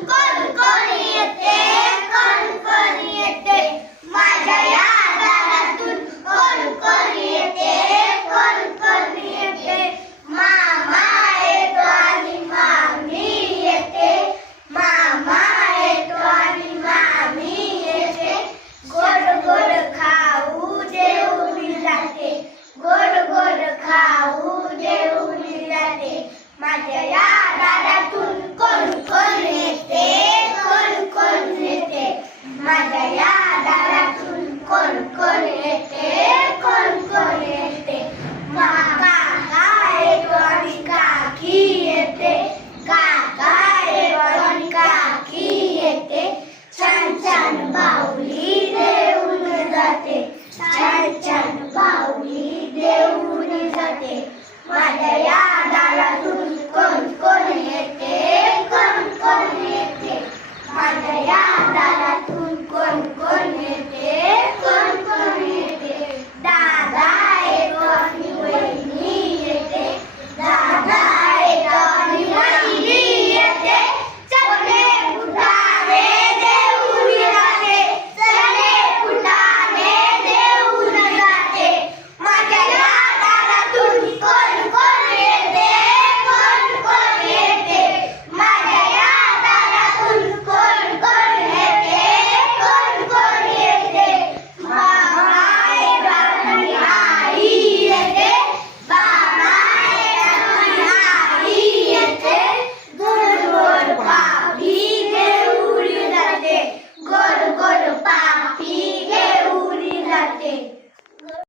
कोण कोण येते, कोण कोण येते, माझ्या या दारातून कोण कोण येते, कोण कोण येते, मामा येतो आणि मामी येते, मामा येतो आणि मामी येते, गोड गोड खाऊ देऊन जाते, गोड गोड खाऊ देऊन जाते, माझ्या या दारातून कोण कोण येते, कोण कोण येते, माझ्या या दारातून कोण कोण येते, कोण कोण येते, काका येतो आणि काकी येते, काका येतो आणि काकी येते, छान छान बाहुली देऊन जाते, छान छान बाहुली देऊन जाते, माझ्या या दारातून कोण